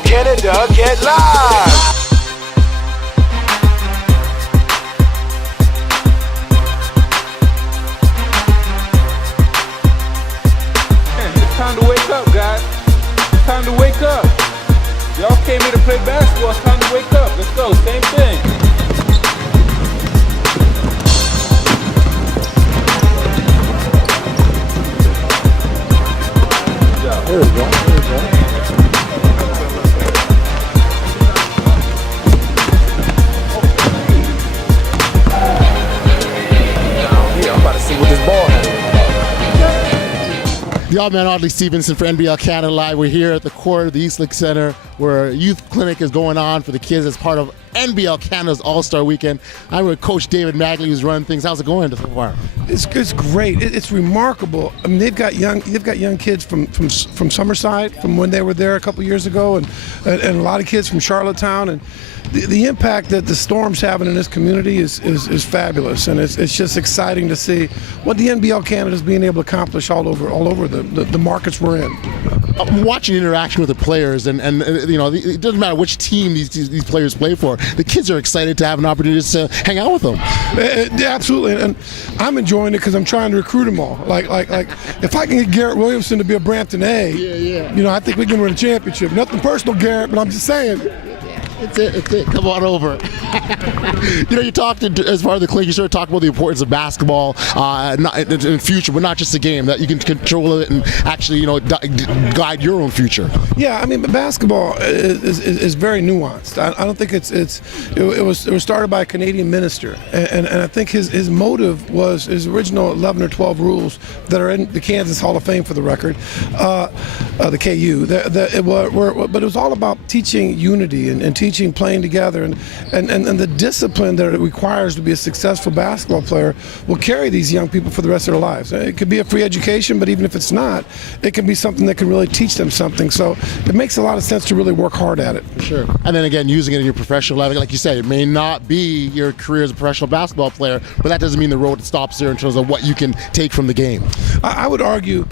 NBL Canada get live. It's time to wake up, guys. It's time to wake up. Y'all came here to play basketball. It's time to wake up. Let's go. Same thing. There we go. There we go. I'm about to see what this ball has. The old man Audley Stevenson for NBL Canada Live. We're here at the court of the Eastlake Center where a youth clinic is going on for the kids as part of NBL Canada's All-Star Weekend. I'm with Coach David Magley, who's running things. How's it going so far? It's great. It's remarkable. I mean, they've got young kids from Summerside, from when they were there a couple years ago, and a lot of kids from Charlottetown, and the impact that the Storm's having in this community is fabulous, and it's just exciting to see what the NBL Canada is being able to accomplish all over the markets we're in. I'm watching interaction with the players, and you know, it doesn't matter which team these players play for. The kids are excited to have an opportunity to hang out with them. Absolutely, and I'm enjoying it because I'm trying to recruit them all. Like if I can get Garrett Williamson to be a Brampton A, you know, I think we can win a championship. Nothing personal, Garrett, but I'm just saying. It's it. Come on over. You know, you talked as part of the clinic. You sort of talked about the importance of basketball, not in the future, but not just a game, that you can control it and actually, you know, guide your own future. Yeah, I mean, but basketball is very nuanced. I don't think it was started by a Canadian minister, and I think his motive was his original 11 or 12 rules that are in the Kansas Hall of Fame, for the record, the KU. But it was all about teaching unity and teaching playing together, and the discipline that it requires to be a successful basketball player will carry these young people for the rest of their lives. It could be a free education, but even if it's not, it can be something that can really teach them something. So it makes a lot of sense to really work hard at it. Sure. And then again, using it in your professional life, like you said, it may not be your career as a professional basketball player, but that doesn't mean the road stops there in terms of what you can take from the game. I would argue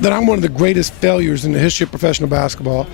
that I'm one of the greatest failures in the history of professional basketball.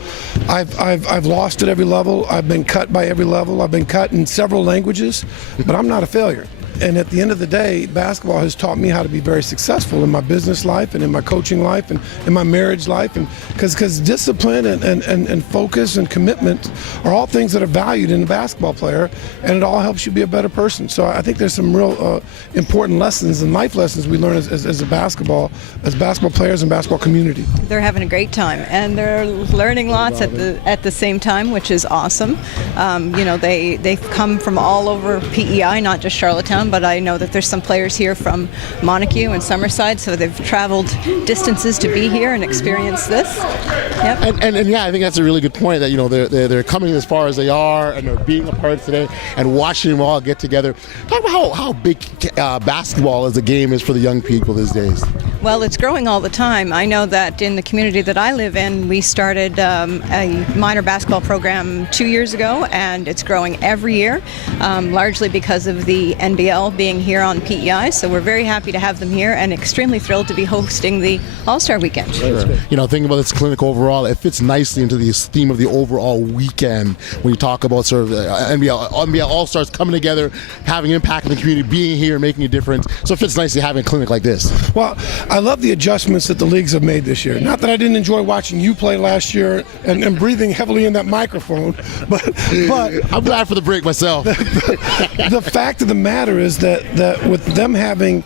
I've lost at every level. I've been cut by every level. I've been cut in several languages, but I'm not a failure. And at the end of the day, basketball has taught me how to be very successful in my business life and in my coaching life and in my marriage life. And because discipline and focus and commitment are all things that are valued in a basketball player, and it all helps you be a better person. So I think there's some real important lessons and life lessons we learn as basketball players and basketball community. They're having a great time, and they're learning lots at the same time, which is awesome. You know, they've come from all over PEI, not just Charlottetown, but I know that there's some players here from Montague and Summerside, so they've traveled distances to be here and experience this. Yep. And yeah, I think that's a really good point, that, you know, they're coming as far as they are, and they're being a part today and watching them all get together. Talk about how big basketball as a game is for the young people these days. Well, it's growing all the time. I know that in the community that I live in, we started a minor basketball program 2 years ago, and it's growing every year, largely because of the NBL being here on PEI. So we're very happy to have them here and extremely thrilled to be hosting the All-Star Weekend. Sure. You know, thinking about this clinic overall, it fits nicely into the theme of the overall weekend when you talk about sort of NBL All-Stars coming together, having an impact in the community, being here, making a difference. So it fits nicely having a clinic like this. Well, I love the adjustments that the leagues have made this year. Not that I didn't enjoy watching you play last year and breathing heavily in that microphone, but I'm glad for the break myself. The fact of the matter is that with them having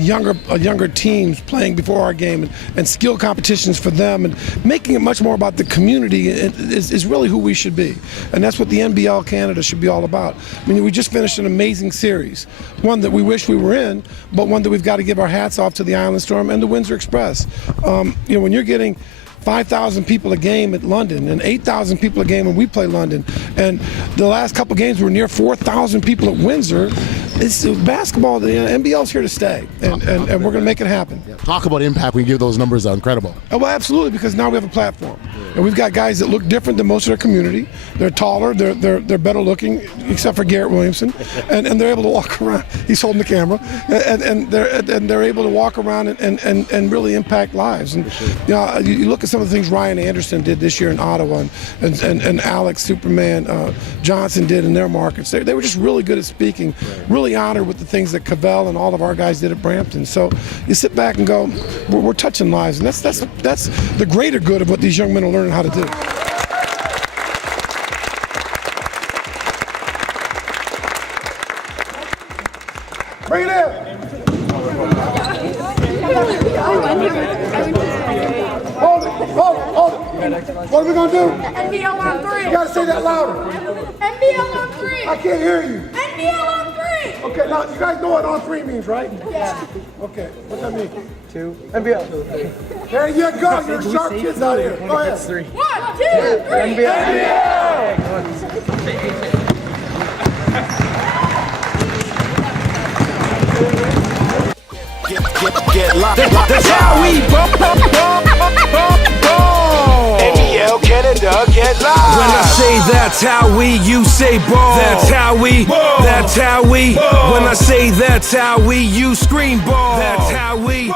younger teams playing before our game and skill competitions for them and making it much more about the community is really who we should be. And that's what the NBL Canada should be all about. I mean, we just finished an amazing series, one that we wish we were in, but one that we've got to give our hats off to the Island Storm and the Windsor Express. You know, when you're getting 5,000 people a game at London and 8,000 people a game when we play London, and the last couple games were near 4,000 people at Windsor, it's basketball. The NBL's here to stay, and we're going to make it happen. Talk about impact when you give those numbers out. Incredible. Oh, well, absolutely, because now we have a platform, and we've got guys that look different than most of their community. They're taller, they're better looking, except for Garrett Williamson, and they're able to walk around. He's holding the camera, and they're able to walk around and really impact lives. And you know, you look at some of the things Ryan Anderson did this year in Ottawa, and Alex Superman Johnson did in their markets. They were just really good at speaking, really honored with the things that Cavell and all of our guys did at Brampton. So you sit back and go, we're touching lives, and that's the greater good of what these young men are learning how to do. Bring it in. Hold it. What are we gonna do? NBL on 3. You gotta say that louder. NBL on 3. I can't hear you. NBL on 3. Okay, now you guys know what on 3 means, right? Yeah. Okay, what's that mean? 2. NBL. There you go. You're sharp kids out here. Go ahead. 3. 1, 2, 3. Get locked. That's how we ball. NBL Canada, get live. When I say that's how we, you say ball. That's how we. That's how we. When I say that's how we, you scream ball. That's how we.